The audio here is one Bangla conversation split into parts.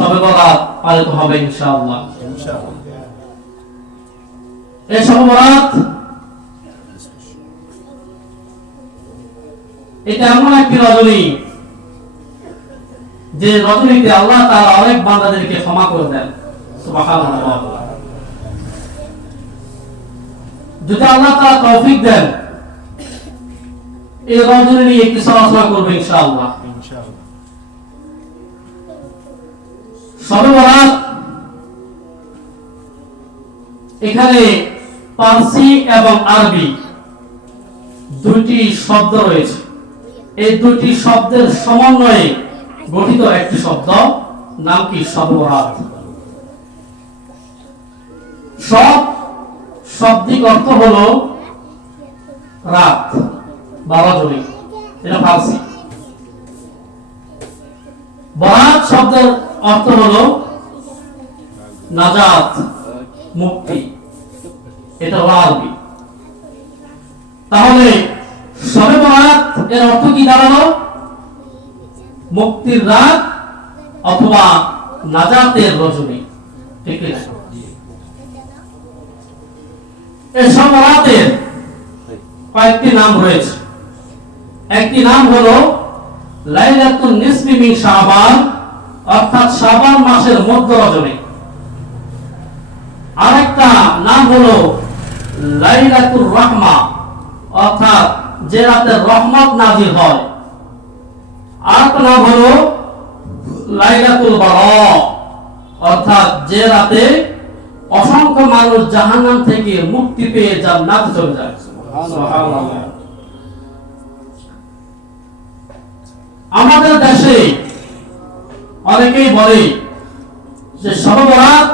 শবে বরাত পালিত হবে ইনশাআল্লাহ। এই শবে বরাত এটা এমন একটি রজনী যে রজনীতে আল্লাহ তাআলা অনেক বান্দাদেরকে ক্ষমা করে দেন। সুবহানাল্লাহ। যদি আল্লাহ তাআলা তৌফিক দেন এই রজনী নিয়ে একটু আলোচনা করব ইনশাআল্লাহ। শবে বরাত এখানে পারসি এবং আরবি দুটি শব্দ রয়েছে। এই দুটি শব্দের সমন্বয়ে গঠিত একটি শব্দ, নাম কি? শবে বরাত। সব শাব্দিক অর্থ হলো রাত বা রজনী, এটা ফার্সি। বরাত শব্দের অর্থ হলো নাজাত, মুক্তি, এটা হলো আরবি। তাহলে শবে বরাত এর অর্থ কি দাঁড়ালো? মুক্তির রাত অথবা নাজাতের রজনী, ঠিক না? এই শবে বরাতের কয়েকটি নাম রয়েছে। একটি নাম হলো লাইলাতুন নিসফি মিন শাবান, অর্থাৎ শাবান মাসের মধ্য রজনী। আরেকটা নাম হলো লাইলাতুর রাহমা, অর্থাৎ যে রাতে রহমত নাজিল হয়। আরেকটা নাম হলো লাইলাতুল বারা, অর্থাৎ যে রাতে অসংখ্য মানুষ জাহান্নাম থেকে মুক্তি পেয়ে জান্নাতে চলে যায়। সুবহানাল্লাহ। আমাদের দেশে অনেকেই বলে যে শবে বরাত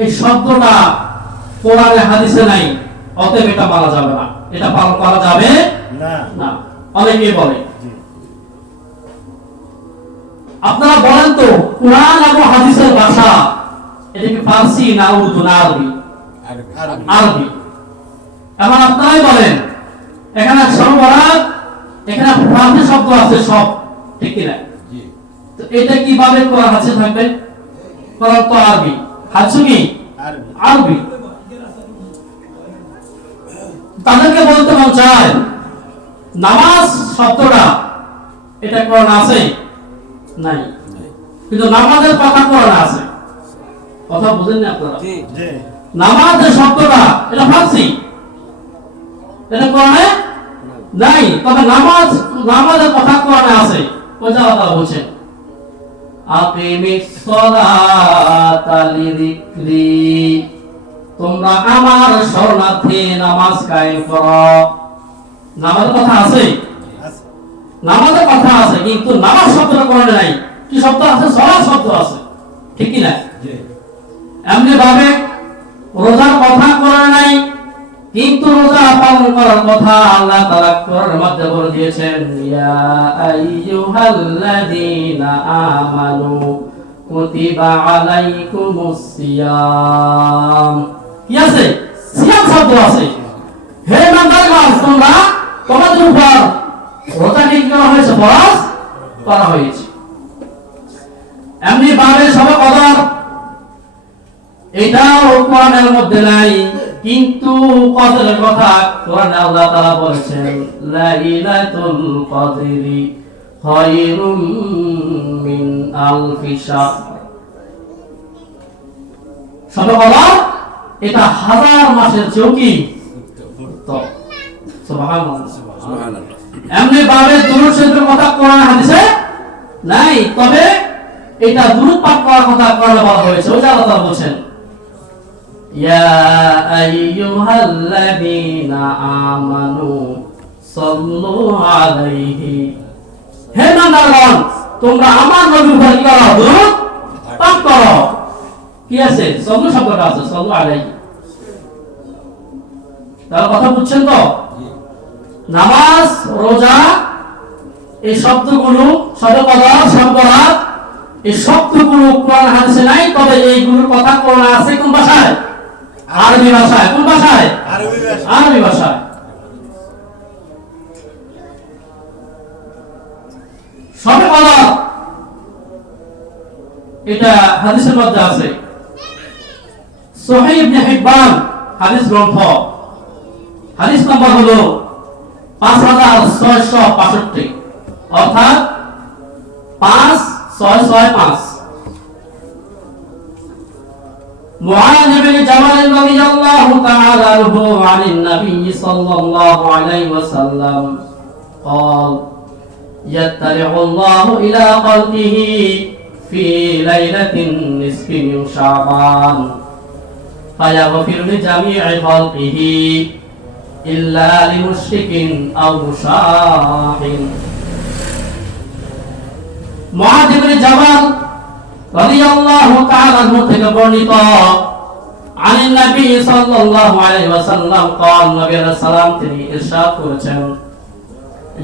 এই শব্দটা কোরআনে হাদিসে নাই, অতএব এটা বলা যাবে না, এটা পালন করা যাবে না, অনেকেই বলে। আপনারা বলেন তো কোরআন এবং হাদিসের ভাষা এটা কি ফার্সি না উর্দু না আরবি? আরবি। এখন আপনারাই বলেন, এখানে শবে বরাত এখানে ফার্সি শব্দ আছে সব, ঠিক কি না? তো এটা কিভাবে কোরআন হাদিসে থাকবে? কোরআন তো আরবি, হাদিস কি আরবি। তাদেরকে বলতে মন চায় নামাজ শব্দটা এটা কোরআন আছে নাই, কিন্তু নামাজের কথা কোরআন আছে। কথা বুঝেন না আপনারা? নামাজের শব্দটা এটা ফার্সি, এটা কোরআনে নাই, তবে নামাজের কথা কোরআনে আছে। ওই যে আল্লাহ বলেন আকিমিস সালাতা লিযিকরি, তোমরা আমার শরণার্থে নামাজ কায়েম করো। নামাজের কথা আছে, নামাজের কথা আছে, কিন্তু নামাজ শব্দটা কোরআনে নাই। কি শব্দ আছে? সালাত শব্দ আছে, ঠিক কি না? এমনি ভাবে রোজার কথা কোরআনে নাই, কিন্তু রোজা পালন করার কথা আল্লাহ তাআলা কোরআনের মধ্যে বলে দিয়েছেন, ইয়া আইয়ুহাল্লাযীনা আমানু কুতিবা আলাইকুমুস সিয়াম। কি আছে? সিয়াম শব্দ আছে। হে ইমানদারগণ, তোমরা তোমাদের উপর রোজা কি করা হয়েছে? ফরজ করা হয়েছে। এমনি ভাবে শবে কদর এটাও কোরআনের মধ্যে নাই, কিন্তু কদরের কথা কোরআনে আল্লাহ তাআলা বলেছেন লাইলাতুল কদরি খায়রুম মিন আলফি শাহর। শবে কদর এটা হাজার মাসের চেয়েও কি উত্তম। সুবহানাল্লাহ। এমনি ভাবে দুরূদ শরীফের কথা কোরআন হাদিসে নাই, তবে এটা দুরূদ পাঠ করার কথা কোরআনে বলা হয়েছে। ওই যে আল্লাহ তাআলা বলেন ইয়া আইয়ুহাল্লাযীনা আমানু সাল্লু আলাইহি, হে ইমানদারগণ তোমরা আমার নবীর উপর কি করো? দুরূদ পাঠ করো। কি আছে? সাল্লু শব্দটা আছে, সাল্লু আলাইহি। তাহলে কথা বুঝছেন তো? নামাজ, রোজা, এই শব্দগুলো শবে কদর, শবে বরাত, এই শব্দগুলো কোরআন হাদিসে নাই, তবে এইগুলোর কথা কোরআনে আছে কোন ভাষায়? আরবি ভাষায়। কোন ভাষায়? আরবি ভাষায়। শবে কদর এটা হাদিসের মধ্যে আছে। সহিহ ইবনে হিব্বান হাদিস গ্রন্থ, হাদিস নাম্বার হলো 5665, অর্থাৎ 5665। মুআয ইবনে জাবাল রাদিয়াল্লাহু তাআলা আনহু আনিন নবী সাল্লাল্লাহু আলাইহি ওয়াসাল্লাম قال يطلع الله إلى خلقه في ليلة النصف من شعبان فيغفر لجميع خلقه إلا لمشرك أو مشاح। মুআয ইবনে জাবাল রাদিয়াল্লাহু তাআলা আনহু থেকে বর্ণিত, আনিন নবী সাল্লাল্লাহু আলাইহি ওয়াসাল্লাম قال, নবী আলাইহিস সালাম তিনি ইরশাদ করেছেন,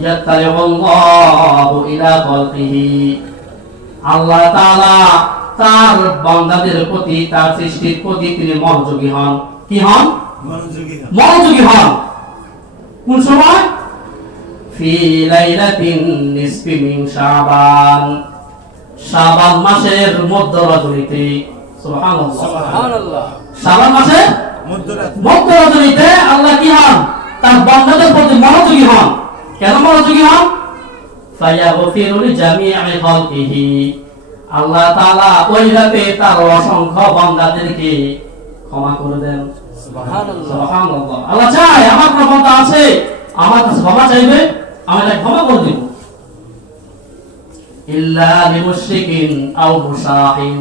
ইয়াতালিউল্লাহু ইলা খালকিহি, আল্লাহ তাআলা তার বান্দাদের প্রতি, তার সৃষ্টির প্রতি তিনি মনোযোগী হন। কি হন? মনোযোগী হন। কোন সময়? ফি লাইলাতিন নিসফি মিন শাবান, শাবান মাসের মধ্য রজনীতে। সুবহানাল্লাহ, সুবহানাল্লাহ। শাবান মাসের মধ্য রজনীতে আল্লাহ কি হন? তার বান্দাদের প্রতি মনোযোগী হন। কেন মনোযোগী হন? ফায়াগফিরু লিজামি'i খালকিহি, আল্লাহ তাআলা ওই রাতে তার অসংখ্য বান্দাদেরকে ক্ষমা করে দেন। সুবহানাল্লাহ, সুবহানাল্লাহ। আল্লাহ চায় আমার কোনো বান্দা আছে আমার কাছে ক্ষমা চাইবে, আমি তাকে ক্ষমা করে দেব। ইল্লা লিমুশরিকিন আও মুশাহিন,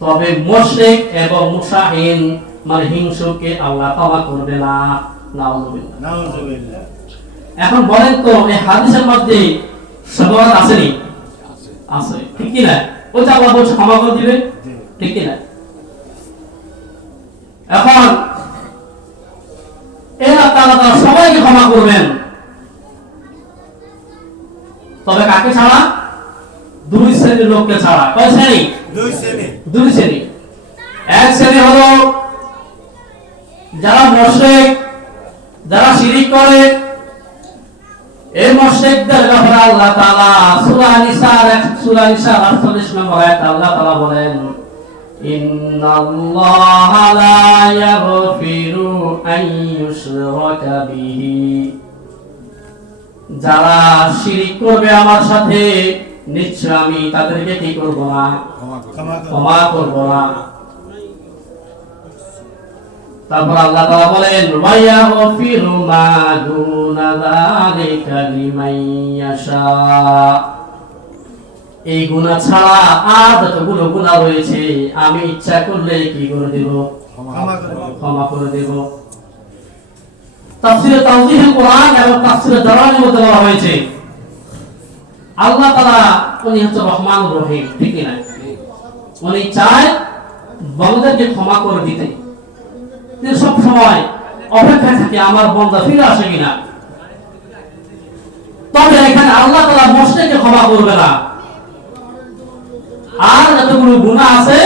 তবে মুশরিক এবং মুশাহিন মানে হিংসুককে আল্লাহ ক্ষমা করবে না। নাউযুবিল্লাহ, নাউযুবিল্লাহ। এখন বলেন তো এই হাদিসের মধ্যে সবাত আছে নি? আছে, ঠিক কি না? ওই যে আল্লাহ বলছে ক্ষমা করে দিবে, ঠিক কি না? এখন এরা তারা সবাইকে ক্ষমা করবেন, তবে কাকে ছাড়া? দুই শ্রেণীর লোককে ছাড়া। কয় শ্রেণী? দুই শ্রেণী। এক শ্রেণী হলো যারা মুশরিক, যারা শিরিক করে, এই মুশরিকদের ব্যাপারে আল্লাহ তাআলা সূরা নিসার 48 নম্বর আয়াতে আল্লাহ তাআলা বলেন, ইন্নাল্লাহা লা ইয়াগফিরু আন ইউশরাকা বিহি, যারা শিরিক করবে আমার সাথে নিশ্চয় আমি তাদেরকে কি করব না? ক্ষমা করব না। তারপর আল্লাহ তাআলা বলেন, ওয়া ইয়াগফিরু মা দুনা যালিকা লিমান ইয়াশা, এই গুনাহ ছাড়া আর যতগুলো গুনাহ রয়েছে আমি ইচ্ছা করলে কি করে দেব? ক্ষমা করে দেব। তাফসীরে তাওজীহুল কোরআন এবং তাফসীরে দারানির মধ্যে বলা হয়েছে আল্লাহ তাআলা উনি হচ্ছে রহমানুর রহিম, ঠিক কি না? উনি চায় বান্দাদেরকে ক্ষমা করে দিতে। তিনি সব সময় অপেক্ষায় থাকে আমার বান্দা ফিরে আসে কিনা। তবে এখানে আল্লাহ তাআলা মুশরিককে ক্ষমা করবে না, আর যতগুলো গুনাহ আছে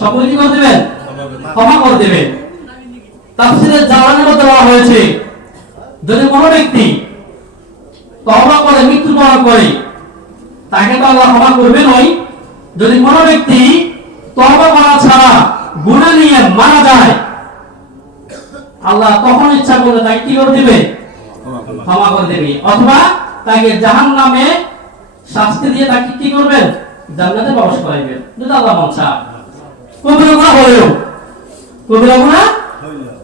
সকলে কি করে দিবেন? ক্ষমা করে দিবেন। তাফসীরে জালালের মধ্যে বলা হয়েছে যদি কোনো ব্যক্তি তওবা করে মৃত্যুবরণ করে তাকে তো আল্লাহ ক্ষমা করবেন নয়, যদি কোনো ব্যক্তি তওবা করা ছাড়া গুনাহ নিয়ে মারা যায় আল্লাহ তখন ইচ্ছা করলে তাকে কি করে দিবে? ক্ষমা করে দিবে। অথবা তাকে জাহান্নামে শাস্তি দিয়ে তাকে কি করবেন? জান্নাতে প্রবেশ করাইবেন, যদি আল্লাহ মন চায়। কবিরা গুনাহ হলেও, কবিরা গুনাহ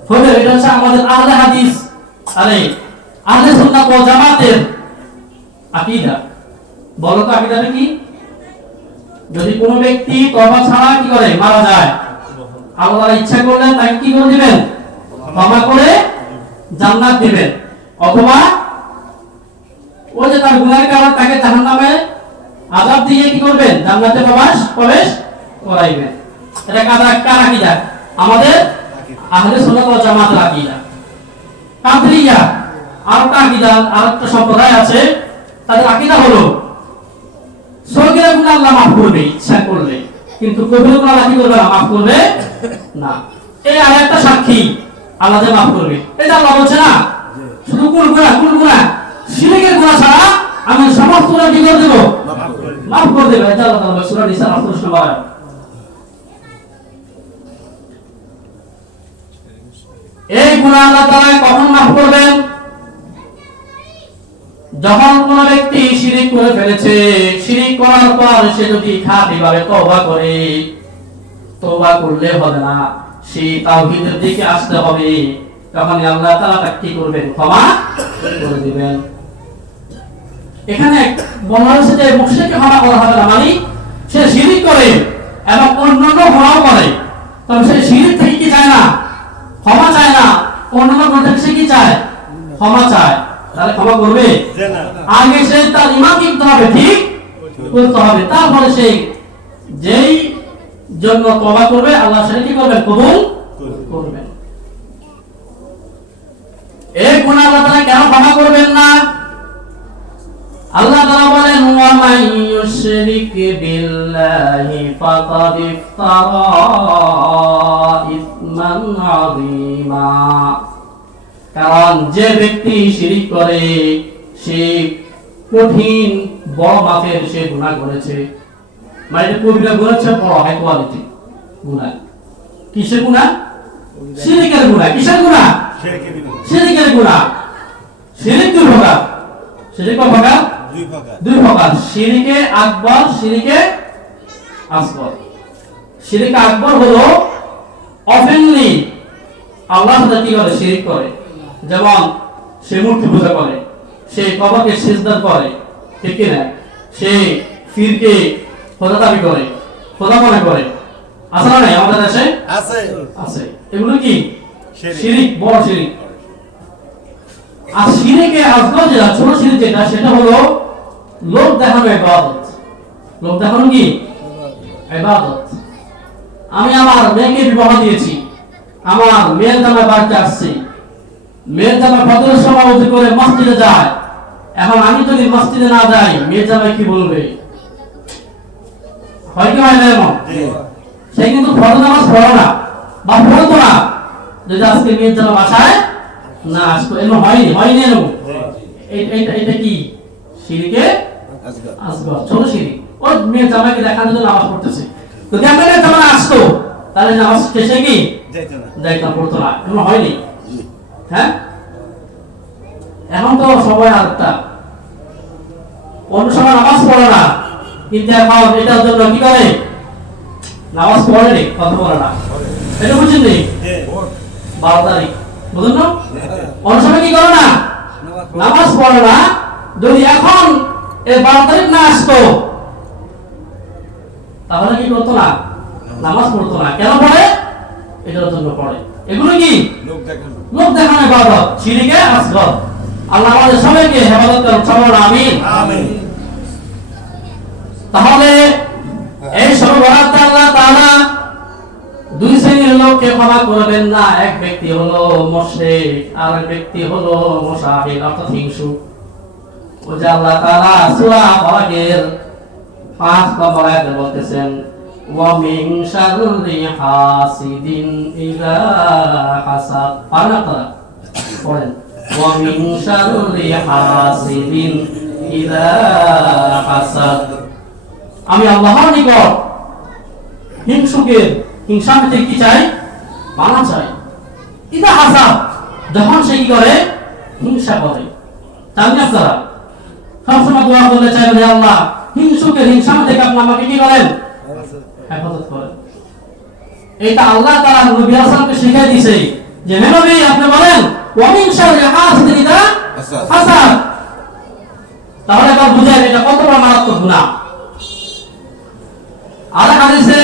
হলে এটা হচ্ছে আমাদের আহলে হাদিস আরে আহলে সুন্নাত ওয়াল জামাতের আকীদা। বলো তো আকীদাটা কি? যদি কোনো ব্যক্তি তওবা ছাড়া কি করে মারা যায় আল্লাহ ইচ্ছা করলে তাকে কি করে দিবেন? ক্ষমা করে জান্নাত দিবেন। অথবা ওই যে তার গুনাহের কারণে তাকে জাহান্নামে আযাব দিয়ে কি করবেন? জান্নাতে প্রবেশ করাইবেন। এটা কার আকীদা? আমাদের আহলে সুন্নাত ওয়াল জামাতের আকীদা। কাদরিয়া আরেকটা আকীদা, আরেকটা সম্প্রদায় আছে, তাদের আকীদা হলো সগীরা গুনাহ আল্লাহ মাফ করবে ইচ্ছা করলে, কিন্তু কবিরা গুনাহ আল্লাহ কি করবে না? মাফ করবে না। এই আয়াতটা সাক্ষী আল্লাহ যে মাফ করবে। এই যে আল্লাহ বলছে না শুধু কোন গুনাহ শিরকের গুনাহ ছাড়া আমি সমস্ত গুনাহ কি করে দেব? মাফ করে দেব। এটা আল্লাহ তাআলা সূরা নিসা 38 নম্বর আয়াত। এই গুনাহ আল্লাহ তাআলা কখন মাফ করবেন? যখন কোন ব্যক্তি শিরিক করে ফেলেছে, শিরিক করার পর সে যদি খাঁটিভাবে তওবা করে, তওবা করলে হবে না, সেই তাওহীদের দিকে আসতে হবে, তখন আল্লাহ তাআলা তাকে কি করবেন? ক্ষমা করে দিবেন। এখানে বলা হয়েছে যে মুশরিককে ক্ষমা করা হবে না, মানে সে শিরিক করে এবং অন্যান্য গুনাহ করে, তবে সে শিরিক থেকে কি চায় না? ক্ষমা চায় না। অন্যান্য গুনাহ থেকে সে কি চায়? ক্ষমা চায়। তাহলে ক্ষমা করবে? আগে সে তার ঈমান কি করতে হবে? ঠিক করতে হবে, তারপরে সে যেই জন্য তওবা করবে আল্লাহ সেটা কি করবেন? কবুল করবেন। এই গুনাহ আল্লাহ তাআলা কেন ক্ষমা করবেন না? আল্লাহ তাআলা বলেন ওয়া মান ইউশরিক বিল্লাহি ফাকাদ ইফতারা ইসমান আযীমা। কারণ যে ব্যক্তি শিরিক করে সে কঠিন বড় মাপের সে গুনাহ করেছে। মানে কবিরা গুনাহ হচ্ছে বড় হাই কোয়ালিটি গুনাহ। কিসের গুনাহ? শিরিকের গুনাহ। কিসের গুনাহ? শিরিকের গুনাহ। শিরিক দুই প্রকার। শিরিক কয় প্রকার? দুই প্রকার। শিরিকে আকবার, শিরিকে আসগর। শিরিকে আকবর হলো অফেনলি আল্লাহর সাথে কি করে? শিরিক করে। যেমন সে মূর্তি পূজা করে, সে কবরকে সিজদা করে, ঠিক কি না? সে পীরকে খোদা দাবি করে, খোদা মনে করে। আছে না? আমাদের দেশে আছে আছে। এগুলো কি? শিরিক, বড় শিরিক। আর শিরিকে আসগর যেটা, ছোট শিরিক যেটা, সেটা হলো লোক দেখানো ইবাদত। লোক দেখানো কি? ইবাদত। আমি আমার মেয়েকে বিবাহ দিয়েছি, আমার মেয়ের জামাই বাড়িতে আসছে, মেয়ের জামাই ফজরের সময় ওযু করে মসজিদে যায়। এখন আমি যদি মসজিদে না যাই, মেয়ের জামাই কি বলবে? হয় কি হয় না? এমন সে কিন্তু ফরজ নামাজ পড়ে না বা পড়তো না যদি আজকে মেয়ের জামাই বাসায় না আসতো। এমন হয়নি? হয়নি এরকম? এটা কি? শিরিকে আসগর, ছোট শিরিক। ওই মেয়ের জামাইকে দেখানোর জন্য নামাজ পড়তেছে, যদি মেয়ের জামাই আসতো তাহলে নামাজ শেষে কি যাইতাম, পড়তো না। এমন হয়নি? হ্যাঁ, এখন তো সবাই আরেকটা, অন্য সময় নামাজ পড়ে না, কিন্তু এখন এটার জন্য কি করে? নামাজ পড়েনি, কথা বলে না। এটা বুঝছেন নি? 12 তারিখ বুঝুন না? অন্য সময় কি করে না? নামাজ পড়ে না। যদি এখন এই 12 তারিখ না আসতো তাহলে কি করতো না? নামাজ পড়তো না। কেন পড়ে? এটার জন্য পড়ে। এগুলো কি? লোক দেখানো ইবাদত, শিরকে আসগর। আল্লাহ আমাদের সবাইকে হেফাজত করুন, সবাই আমিন। আমিন। তাহলে এই সর্বরাত আল্লাহ তাআলা দুই শ্রেণীর লোককে ক্ষমা করবেন না। এক ব্যক্তি হলো মুশরিক, আর এক ব্যক্তি হলো মুশাহিদ অর্থাৎ হিংসুক। ও যে আল্লাহ তাআলা সূরা ফালাকের 5 নম্বর আয়াতে বলতেছেন ওয়া মিন শাররি হাসিদিন ইযা হাসাদ। পারা পড়েন ওয়া মিন শাররি হাসিদিন ইযা হাসাদ। আমি আল্লাহর নিকট হিংসুকের হিংসা থেকে কি চাই? মানা চাই। ইযা হাসাদ, যখন সে কি করে? হিংসা করে। জানেন আপনারা সবসময় দোয়া করলে চাইবেন আল্লাহ হিংসুকের হিংসা থেকে আপনি আমাকে কি করেন? হেফাজত করেন। এটা আল্লাহ তাআলা নবী রাসূলকে শিখিয়ে দিয়েছে যে হে নবী আপনি বলেন ওয়া মিন শাররি হাসিদিন ইযা হাসাদ। তাহলে এবার বুঝেন এটা কত বড় মারাত্মক গুনাহ। আর হাদিসে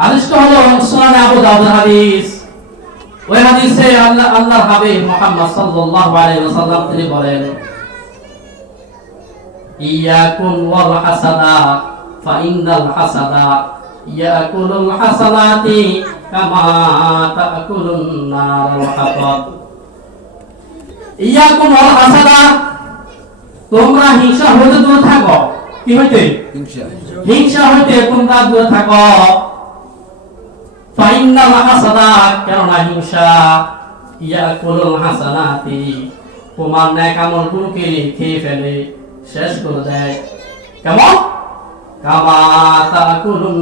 হাদিসটা হলো সুনানে আবু দাউদের হাদিস। ওই হাদিসে আল্লাহর হাবিব মুহাম্মদ সাল্লাল্লাহু আলাইহি ওয়াসাল্লাম তিনি বলেন ইয়াকুম ওয়াল হাসাদা ফা ইন্নাল হাসাদা ইয়াকুলুল হাসানাতি কামা তাকুলুন নারুল হাতাব। ইয়াকুম ওয়াল হাসাদা, তোমরা হিংসা হইতে দূরে থাকো। কি হইতে? হিংসা হইতে তোমরা দূরে থাকো। ফা ইন্নাল হাসাদা, কেননা হিংসা ইয়াকুলুল হাসানাতি তোমার ন্যাক আমল গুলোকে খেয়ে ফেলে, শেষ করে দেয়। কেমন? কামা তাকুলুন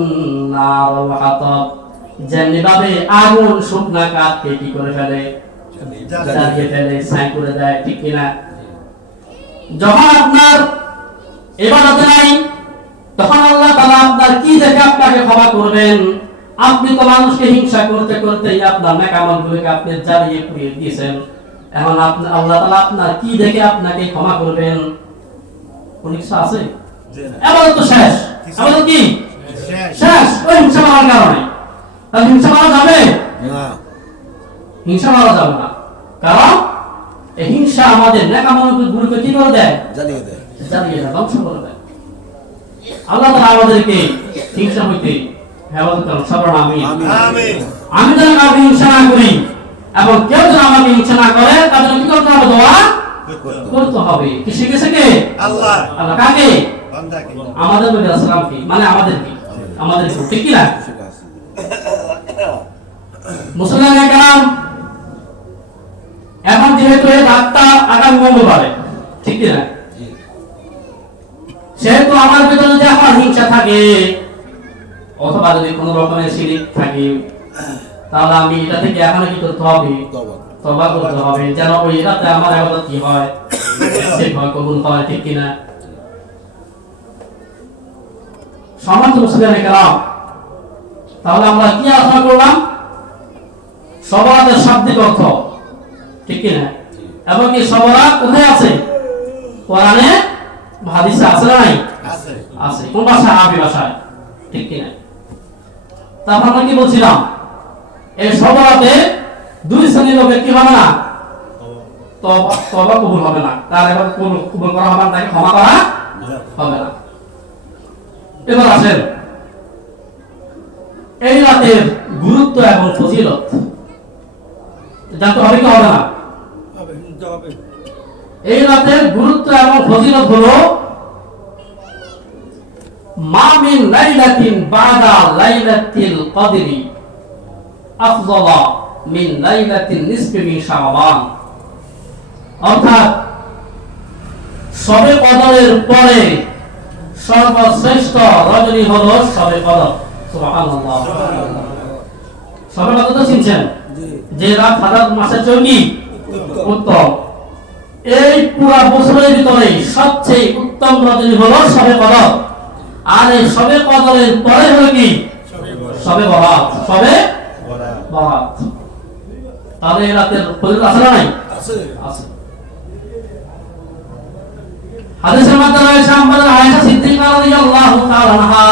নার ওয়া হাতাব, যেমনি ভাবে আগুন শুকনা কাঠকে কি করে ফেলে, জ্বালিয়ে ফেলে, ছাই করে দেয়, ঠিক কিনা? যখন আপনার ইবাদতে নাই, তখন আল্লাহ তাআলা আপনার কি দেখে আপনাকে ক্ষমা করবেন? আপনি তো মানুষকে হিংসা করতে করতেই আপনার নেক আমলগুলোকে আপনি জ্বালিয়ে পুড়িয়ে দিয়েছেন। এখন আপনি আল্লাহ তাআলা আপনার কি দেখে আপনাকে ক্ষমা করবেন? কোন কিছু আছে? এবারে তো শেষ। এবারে কি শেষ? ওই হিংসা করার কারণে। তাহলে হিংসা করা যাবে না, হিংসা করা যাবে না। কারণ এই হিংসা আমাদের নেক আমলগুলোকে কি করে দেয়? জ্বালিয়ে দেয়, ধ্বংস করে দেয়। আল্লাহ তাআলা আমাদেরকে হিংসা হইতে হেফাজত করুন, সবার আমিন। আমি যেন কাউকে হিংসা না করি এবং কেউ যেন আমাকে হিংসা না করে, তাদের কি করতে হবে? দোয়া করতে হবে। কি শিখেছে কে? আল্লাহ। আল্লাহ কাকে? বান্দাকে, আমাদের নবী রাসূলকে, মানে আমাদেরকে, ঠিক কি না? মুসলমান কেরাম, এখন যেহেতু এই রাতটা আগামী মঙ্গলবারে, ঠিক কি না? সেহেতু আমার ভিতরে যদি আমার হিংসা থাকে অথবা যদি কোনো রকমের শিরিক থাকে, তাহলে আমি এটা থেকে এখন কি করতে হবে? তওবা করতে হবে, যেন ওই রাতে আমার ইবাদত কি হয়, ঠিক হয়, কবুল হয়, ঠিক কি না? সম্মানিত মুসলিম কেরাম, তাহলে আমরা কি আলোচনা করলাম? সবরাতের শাব্দিক অর্থ, ঠিক কি না? এবং কি সবরাত কোথায় আছে? কোরআনে, হাদিসে আছে না নাই? আছে। কোন ভাষায়? আরবি ভাষায়, ঠিক কি না? তারপর আমরা কি বলছিলাম? এই সবরাতে দুই শ্রেণীর লোকের কি হবে না? তওবা কবুল হবে না, তার এবার কবুল করা হবে না, তাকে ক্ষমা করা হবে না। এবার আসেন এই রাতের গুরুত্ব এবং ফজিলত জানতে হবে কি হবে না? এই রাতের গুরুত্ব এবং ফজিলত হলো মা মিন লাইলাতিন বাদা লাইলাতিল কদরি আফযালা মিন লাইলাতিন নিসফি মিন শাবান। অর্থাৎ শবে কদরের পরে সর্বশ্রেষ্ঠ রজনী হলো শবে কদর। সুবহানাল্লাহ। শবে কদর তো চিনছেন, যে রাত হাজার মাসের চেয়ে কি উত্তম। এই পুরা বছরের ভিতরে সবচেয়ে উত্তম রজনী হলো শবে কদর। আর এই শবে কদরের পরে হলো কি? শবে বরাত। শবে বরাত। তাহলে এই রাতের ফজিলত আছে না নাই? আছে। হাদিসের মধ্যে রয়েছে আমাদের আয়েশা সিদ্দিকা রাদিয়াল্লাহু তাআলা আনহা,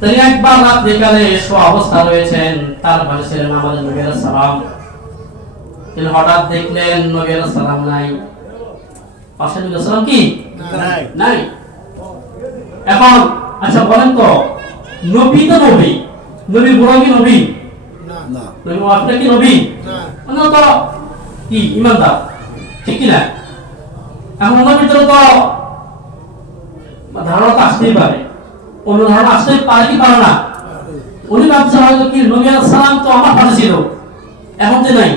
তিনি একবার রাত্রিকালে শোয়া অবস্থা রয়েছেন, তার পাশে ছিলেন আমাদের নবী আলাইহিস সালাম। তিনি হঠাৎ দেখলেন নবী আলাইহিস সালাম নাই, পাশে নবী আলাইহিস সালাম কি নাই। এখন আচ্ছা বলেন তো, নবী তো নবী, নবী বড় কি নবী? না। নবী আপনি কি নবী? না। তো কি ইমানদার, ঠিক কি না? এখন ওনার ভিতরে তো ধারণা তো আসতেই পারে, অন্য ধারণা আসতে পারে কি পারে না? উনি ভাবছেন হয়তো কি নবী আলাইহিস সালাম তো আমার পাশে ছিল, এখন যে নাই,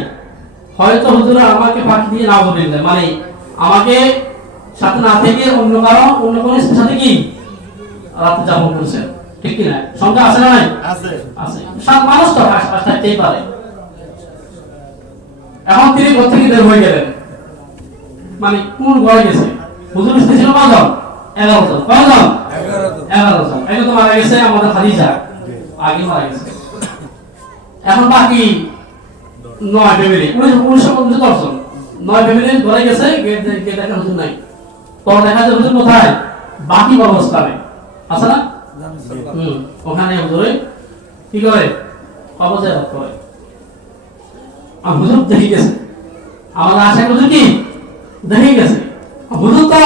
হয়তো হুজুর আমাকে ফাঁকি দিয়ে নাও বললেন, মানে আমাকে সাথে না থেকে অন্য কারণ অন্য কোনো সাথে কি রাত যাপন করছেন, ঠিক কি না? সংখ্যা আছে না নাই? আছে। সাত মানুষ তো থাকতেই পারে। এখন তিনি ঘর থেকে বের হয়ে গেলেন, মানে কোন ঘরে গেছে? হুজুর ছিল কয়জন? 11 জন। কয়জন? 11 জন। এটা তো মারা গেছে আমাদের খাদিজা, আগে মারা গেছে। এখন বাকি 9 ফ্যামিলি, 19 জন, 9 ফ্যামিলি ঘরে গেছে, গেট দেখা হুজুর নাই। তো দেখা যায় হুজুর কোথায়? বাকি অবস্থানে আছে না? ওখানে হুজুরে কি করে? অবজায় করে। আর হুজুর দেখে গেছে, আমাদের আশা হুজুর কি দেখে গেছে। হুজুর তো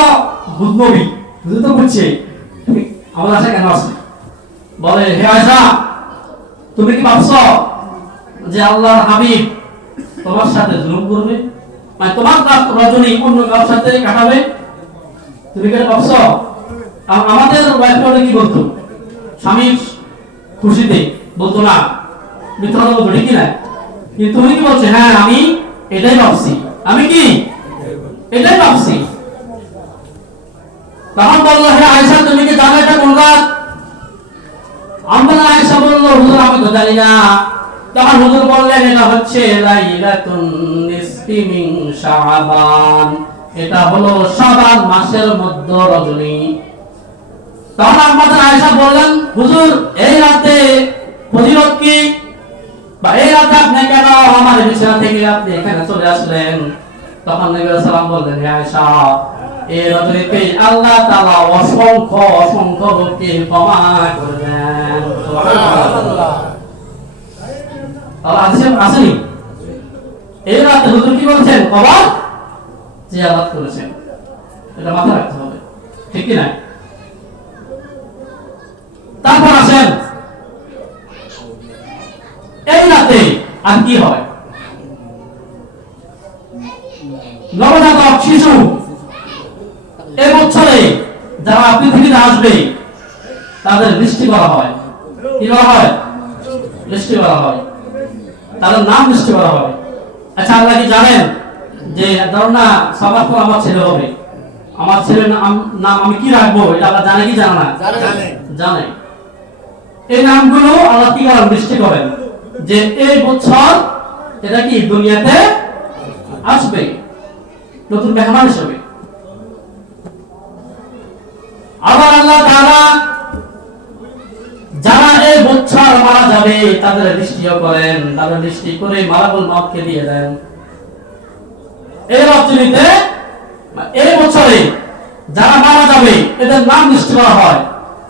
নবী, হুজুর তো বুঝছে আমাদের আশা কেন আছে। বলে, হে আয়েশা, তুমি কি ভাবছো যে আল্লাহর হাবিব তোমার সাথে জুলুম করবে, মানে তোমার রজনী অন্য কারোর সাথে কাটাবে? তুমি কি ভাবছো? আমাদের ওয়াইফরা কি বলতো? স্বামীর খুশিতে বলতো না, মিথ্যা কথা বলতো, ঠিক না? কিন্তু তুমি কি বলছো? হ্যাঁ আমি এটাই ভাবছি। আমি কি এটাই ভাবছি। তখন বললো, হে আয়েশা তুমি কি জানো এটা কোন রাত? আয়েশা বললো, হুজুর আমি তো জানি না। তখন হুজুর বললেন, এটা হচ্ছে লাইলাতুন নিসফি মিন শাবান, এটা হলো শাবান মাসের মধ্য রজনী। তখন আমাদের আয়েশা বললেন, হুজুর এই রাতে ফজিলত কি, বা এই রাতে আপনি কেন আমার বিছানা থেকে আপনি এখানে চলে আসলেন? তখন নবী সাল্লাল্লাহু বললেন, হে আয়েশা এই রজনীতে আল্লাহ তাআলা অসংখ্য অসংখ্য লোককে ক্ষমা করবেন। সুবহানাল্লাহ। আল্লাহ আসেনি এই রাতে হুজুর কি বলছেন? কবর জিয়ারত করেছেন। এটা মাথায় রাখতে হবে, ঠিক কি না? তারপর আসেন এই রাতে আর কি হয়? নবজাতক শিশু এই বছরে যারা পৃথিবীতে আসবে তাদের বৃষ্টি করা হয়। কি করা হয়? বৃষ্টি করা হয়, তাদের নাম বৃষ্টি করা হয়। আচ্ছা আপনারা কি জানেন যে ধরুন না সবার পর আমার ছেলে হবে, আমার ছেলের নাম আমি কি রাখবো? এটা আল্লাহ জানে কি জানে না? জানে। এই নামগুলো আল্লাহ কি করেন? বৃষ্টি করেন, যে এই বছর এটা কি দুনিয়াতে আসবে নতুন মেহমান হিসেবে। আবার আল্লাহ তাআলা যারা এই বছর মারা যাবে তাদের বৃষ্টিও করেন, তাদের বৃষ্টি করে মারাবুল মাউতকে দিয়ে দেন। এই রজনীতে এই বছরে যারা মারা যাবে এদের নাম বৃষ্টি করা হয়।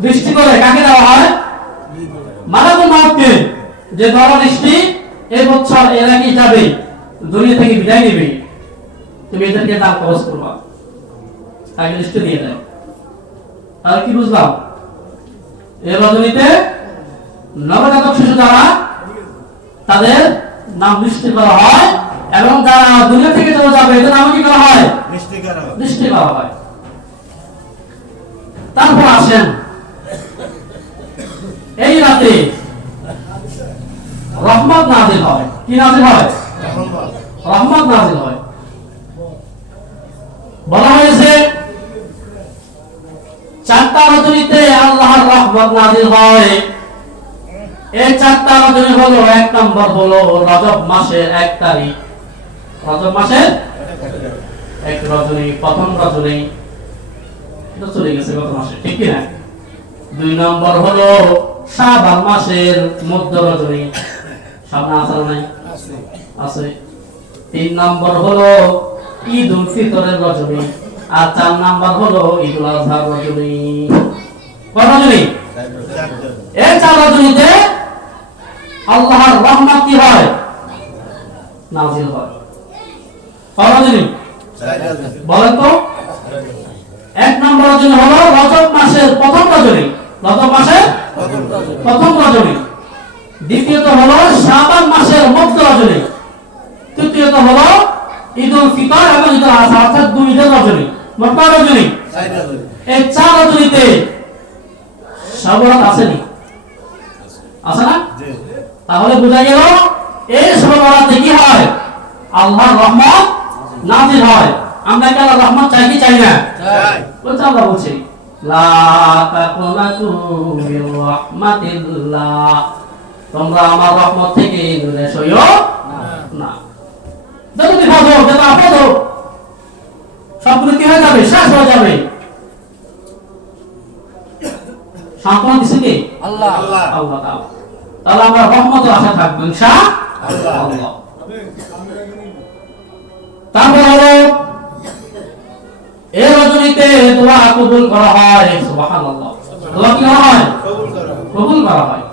বৃষ্টি করে কাকে দেওয়া হয়? মারাবুল মাউতকে, যে ধরো বৃষ্টি এই বছর এরা কি যাবে, দুনিয়া থেকে বিদায় নেবে, তুমি এদেরকে দান খরচ করবা, তাকে বৃষ্টি দিয়ে দেয়। তাহলে কি বুঝলাম? এই রজনীতে নবজাতক শিশু যারা তাদের নাম বৃষ্টি করা হয়, এবং যারা দুনিয়া থেকে চলে যাবে এদের নাম কি করা হয়? বৃষ্টি করা হয়। তারপর আসেন এই রাতে রহমত নাযিল হয়। কি নাযিল হয়? রহমত নাযিল হয়। বলা হয়েছে চারটা রজনীতে আল্লাহর রহমত নাযিল হয়। এই চারটা রজনী হলো, এক নম্বর হলো রজব মাসের 1 তারিখ, রজব মাসের 1 রজনী, প্রথম রজনী, এটা চলে গেছে গত মাসে, ঠিক কি না? 2 নম্বর হলো শাবান মাসের মধ্য রজনী, সামনে আছে নাই? আছে। 3 নম্বর হলো ঈদ উল ফিতরের রজনী, আর 4 নম্বর হলো ঈদুল আজহার রজনী। কত রজনী? এই 4 রজনীতে আল্লাহর রহমত কি হয়? নাযিল হয়। কত রজনী বলেন তো? 1 নম্বর রজনী হলো রজব মাসের প্রথম রজনী, রজব মাসের প্রথম রজনী। দ্বিতীয়ত হলো শাবান মাসের মধ্য রজনী। তৃতীয়ত হলো ঈদুল ফিতর এবং ঈদুল আযহা, অর্থাৎ 2 ঈদের রজনী। মোট কত রজনী? এই 4 রজনীতে সবরাত আসেনি, আছে না? তাহলে বোঝা গেল এই সবরাতে কি হয়? আল্লাহর রহমত নাযিল হয়। আমরা কি আল্লাহর রহমত চাই কি চাই না? চাই। বলতে আল্লাহ বলছে লা তাকুনাতু মির রাহমাতিল্লাহ, তোমরা আমার রহমত থেকে দূরে সইও না। যত বিপদ হোক, যত আপদ হোক, সবগুলো কি হয়ে যাবে? শেষ হয়ে যাবে। সান্ত্বনা দিচ্ছে কে? আল্লাহ। আল্লাহ তাআলা। তাহলে আমরা রহমতের আশা থাকবো ইনশাআল্লাহ। তারপর হলো এই রজনীতে দোয়া কবুল করা হয়। সুবহানাল্লাহ। দোয়া কি করা হয়? কবুল করা হয়।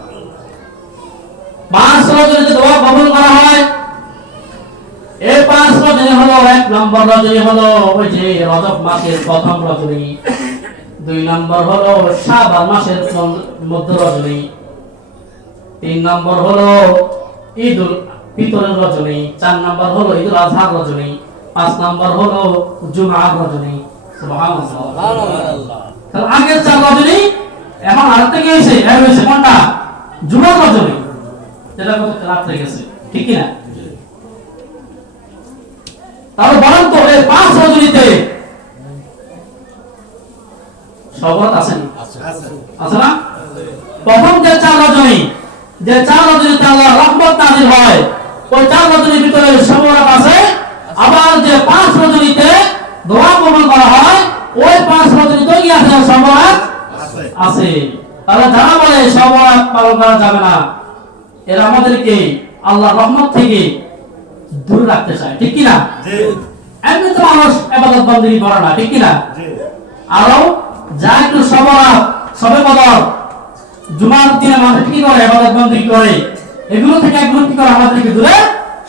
5 রজনীতে দোয়া কবুল করা হয়। এই 5 রজনী হলো, 1 নম্বর রজনী হলো ওই যে রজব মাসের প্রথম রজনী, 2 নম্বর হলো শাবান মাসের মধ্য রজনী, 3 নম্বর হলো ঈদুল ফিতরের রজনী, 4 নম্বর হলো ঈদুল আজহার রজনী, 5 নম্বর হলো জুমআর রজনী। সুবহানাল্লাহ, সুবহানাল্লাহ। তাহলে আগের 4 রজনী, এখন আরেকটা কি হয়েছে? এর হয়েছে কোনটা? জুমআর রজনী, যেটা গত রাতে গেছে, ঠিক কি না? তাহলে বলেন তো এই 5 রজনীতে সবরাত আছে না? প্রথম যে 4 রজনী, যে 4 রজনীতে আল্লাহর রহমত নাযিল হয়, ওই 4 রজনীর ভিতরে সবরাত আছে। আবার যে 5 রজনীতে দোয়া কবুল করা হয়, ওই 5 রজনীতেও কি আছে? সবরাত আছে। তাহলে যারা বলে সবরাত পালন করা যাবে না, এরা আমাদেরকে আল্লাহর রহমত থেকে দূরে রাখতে চায়, ঠিক কি না? এমনি তো মানুষ ইবাদত বন্দেগী করে না, ঠিক কি না? আরো যা একটু সবরাত, সবে কদর, জুমার দিনে মানুষ কি করে? ইবাদত বন্দেগী করে। এগুলো থেকে এগুলো কি করে? আমাদেরকে দূরে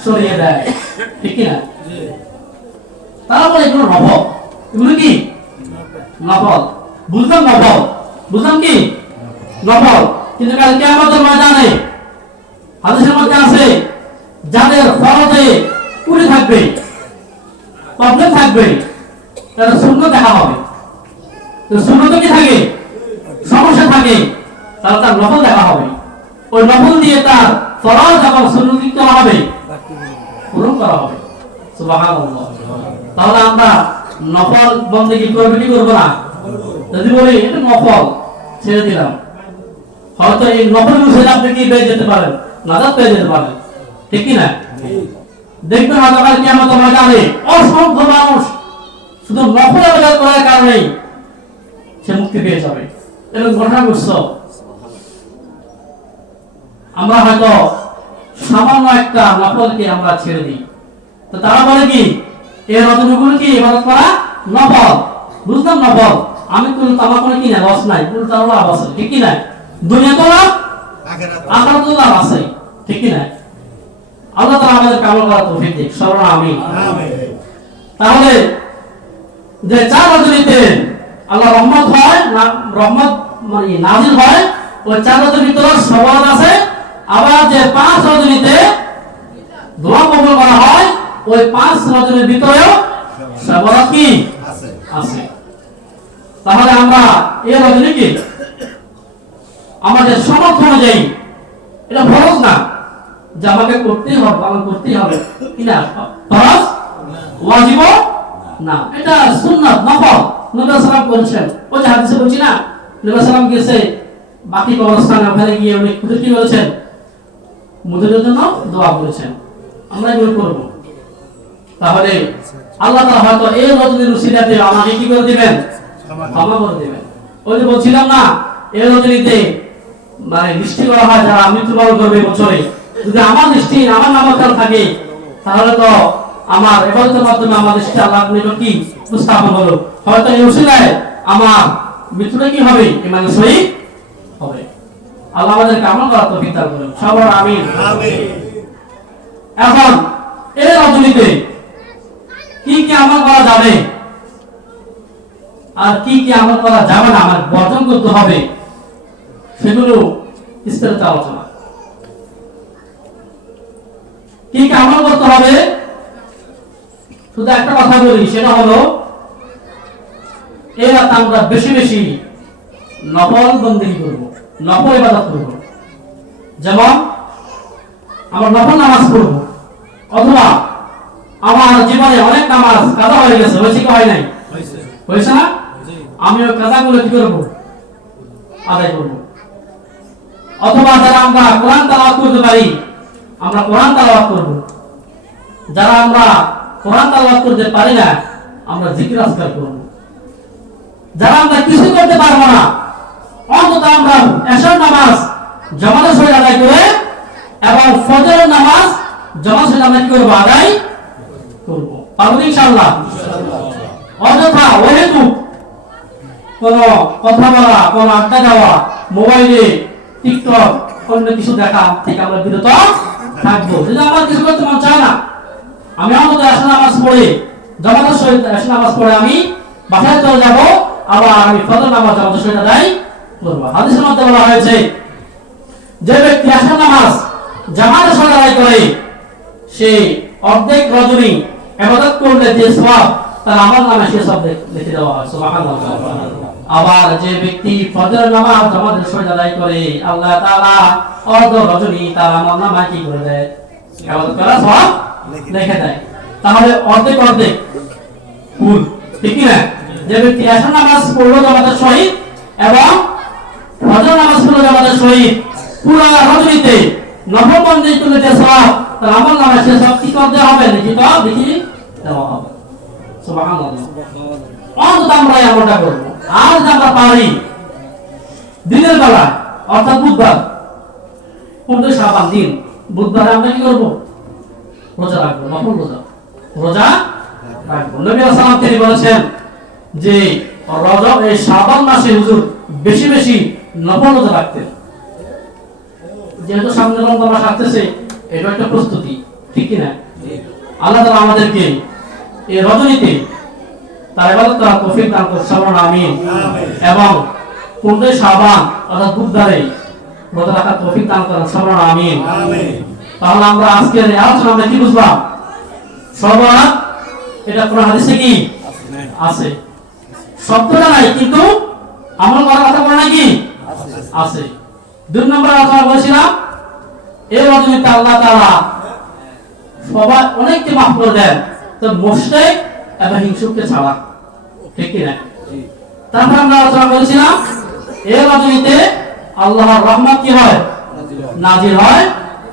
সরিয়ে দেয়, ঠিক কি না? তারা বলে এগুলো নফল। এগুলো কি নফল? বুঝলাম নফল, বুঝলাম কি নফল। কিন্তু কাল কিয়ামতের ময়দানে হাদিসের মধ্যে আছে, যাদের ফরজে কুলি থাকবে, প্রবলেম থাকবে, তারা সুন্নাত দেখা হবে। তো সুন্নাতে কি থাকে? সমস্যা থাকে, তাহলে তার নফল দেখা হবে। ওই নফল দিয়ে তার ফরজ এবং সুন্নাত কি করা হবে? পূরণ করা হবে। সুবহানাল্লাহ। তাহলে আমরা নফল বন্দেগী করব কি করব না? যদি বলি এটা নফল, ছেড়ে দিলাম, হয়তো এই নফল মুসলিম আপনি কি পেয়ে যেতে পারেন, নাজাত পেয়ে যেতে পারেন, ঠিক কি না? দেখবেন আগামী কিয়ামতের ময়দানে অসংখ্য মানুষ শুধু নফল ইবাদত করার কারণেই সে মুক্তি পেয়ে যাবে। এরকম ঘটনা ঘটছে। আমরা হয়তো সামান্য একটা নফলকে আমরা ছেড়ে দিই, তো তারা বলে কি এই রজনীগুলো কি ইবাদত করা নফল। বুঝলাম নফল, আমি কোন আমার কোনো কি না লস নাই, উল্টা লাভ আছে, ঠিক কি না? দুনিয়া তো লাভ, আখিরাত তো লাভ আছে, ঠিক কি না? আল্লাহ তাআলা আমাদের কামল করার তৌফিক দিক, সর্বনা আমিন। তাহলে যে 4 রজনীতে আল্লাহ রহমত হয় না, রহমত মানে নাযিল হয়, ওই 4 রজনীর ভিতরে সবরাত আছে। আবার যে 5 রজনীতে দোয়া কবুল করা হয়, ওই 5 রজনীর ভিতরেও সবরাত কি আছে। তাহলে আমরা এই রজনী কি আমাদের সামর্থ্য অনুযায়ী, এটা ফরজ না যে আমাকে করতেই হবে, পালন করতেই হবে, কি না? ফরজ ওয়াজিব না, এটা সুন্নাত, নফল। নবী সাল্লাল্লাহু করেছেন। ওই যে হাদিসে বলছি না, নবী সাল্লাল্লাহু গেছে বাকি কবরস্থানে, ওখানে গিয়ে উনি খুদের কি বলেছেন? মুদের জন্য দোয়া করেছেন। আমরা এগুলো করব। তাহলে আল্লাহ তাআলা হয়তো এই রজনীর উসিলাতে আমাকে কি করে দিবেন? ক্ষমা করে দিবেন। ওই যে বলছিলাম না, এই রজনীতে মানে দৃষ্টি করা হয় যারা মৃত্যুবরণ করবে বছরে, যদি আমার দৃষ্টি আমার নামকাল থাকে, তাহলে তো আমার ইবাদতের মাধ্যমে আমার দৃষ্টি আল্লাহর নিকট কি উপস্থাপন হলো। হয়তো এই উসিলায় আমার মৃত্যুটা কি হবে? ইমানে সহিহ হবে। আল্লাহ আমাদেরকে আমল করার তৌফিক দান করুন, সবার আমিন। এখন এই রজনীতে কি কি আমল করা যাবে আর কি কি আমল করা যাবে না, আমার বর্জন করতে হবে, সেগুলো বিস্তারিত আলোচনা। কি কি আমল করতে হবে শুধু একটা কথা বলি, সেটা হলো এই রাতে আমরা বেশি বেশি নফল বন্দেগী করব, নফল ইবাদত করব। যেমন আমরা নফল নামাজ পড়ব, অথবা আমার জীবনে অনেক নামাজ কাজা হয়ে গেছে, হয়েছে কি হয় নাই? হয়েছে না? আমি ওই কাজাগুলো কি করব? আদায় করব। অথবা যারা আমরা কোরআন তেলাওয়াত করতে পারি, আমরা কোরআন তেলাওয়াত করব। যারা আমরা কোরআন তেলাওয়াত করতে পারি না, আমরা জিকির আজকার করব। যারা আমরা কিছু করতে পারবো না, অন্তত আমরা এশার নামাজ জামাতের সহিত আদায় করে এবং ফজরের নামাজ জামাতের সহিত আমরা কি করব? আদায় করব। পারবো ইনশাআল্লাহ। অযথা ওহেতু কোন কথা বলা, কোন আড্ডা দেওয়া, মোবাইলে টিকটক অন্য কিছু দেখা থেকে আমরা বিরত থাকবো। যদি আমার কিছু করতে মন চায় না, আমি অন্তত এশার নামাজ পড়ে জামাতের সহিত এশার নামাজ পড়ে আমি বাসায় চলে যাব, আবার আমি ফজর নামাজ জামাতের সহিত আদায় করব। হাদিসের মধ্যে বলা হয়েছে, যে ব্যক্তি এশার নামাজ জামাতের সহিত আদায় করে, সে অর্ধেক রজনী ইবাদত করলে যে সওয়াব তার আমল নামে সে সব লিখে দেওয়া হয়। সুবহানাল্লাহ। আবার যে ব্যক্তি ফজর নামাজ জামাতের সহিত আদায় করে, আল্লাহ তাআলা অর্ধ রজনী তার আমল নামে কি করে দেয়? ইবাদত করা সওয়াব লিখে দেয়। তাহলে অর্ধেক অর্ধেক ফুল, ঠিক কি না? যে ব্যক্তি এশার নামাজ পড়লো জামাতের সহিত এবং ফজর নামাজ পড়লো জামাতের সহিত, পুরো রজনীতে নফল বন্দী তুলে যে সওয়াব তার আমল নামায় সে সব কি করে দেওয়া হবে, লিখিত লিখি দেওয়া হবে। সুবহানাল্লাহ। অন্তত আমরা এমনটা করবো। আর যদি আমরা পারি দিনের বেলা অর্থাৎ বুধবার, 15 শাবান দিন বুধবারে আমরা কি করবো? রোজা রাখবো, নফল রোজা রোজা রাখবো। নবী সাল্লাল্লাহু আলাইহি ওয়াসাল্লাম তিনি বলেছেন যে রজব এই শাবান মাসে হুজুর বেশি বেশি নফল রোজা রাখতেন। যেহেতু সামনে রমজান মাস আসতেছে, এটা একটা প্রস্তুতি, ঠিক কি না? আল্লাহ তাআলা আমাদেরকে এই রজনীতে তার ইবাদত করার তৌফিক দান করুন, সাল্লাল্লাহু আমিন। এবং 15 শাবান অর্থাৎ বুধবারে রোজা রাখার তৌফিক দান করুন, সাল্লাল্লাহু আমিন। তাহলে আমরা আজকের এই আলোচনা আমরা কি বুঝলাম? সবার এটা কোন হাদিসে কি আছে? শব্দটা নাই কিন্তু আমল করার কথা বলে নাকি আছে। 2 নম্বর আলোচনা করেছিলাম এই রজনীতে আল্লাহ তাআলা সবাই অনেককে মাফ করে দেন, তো মুশরিক এবং হিংসুককে ছাড়া, ঠিক কি না? তারপর আমরা আলোচনা করেছিলাম এই রজনীতে আল্লাহর রহমত কি হয়? নাজিল হয়।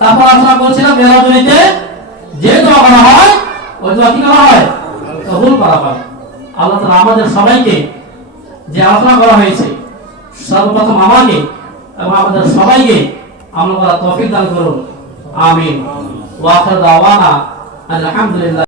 তারপর আলোচনা করেছিলাম এই রজনীতে যে দোয়া করা হয় ওই দোয়া কি করা হয়? কবুল করা হয়। আল্লাহ তাআলা আমাদের সবাইকে যে আলোচনা করা হয়েছে সর্বপ্রথম আমাকে এবং আমাদের সবাইকে আমল করার তৌফিক দান করুন, আমিন। ওয়া আখিরু দাওয়ানা আলহামদুলিল্লাহ।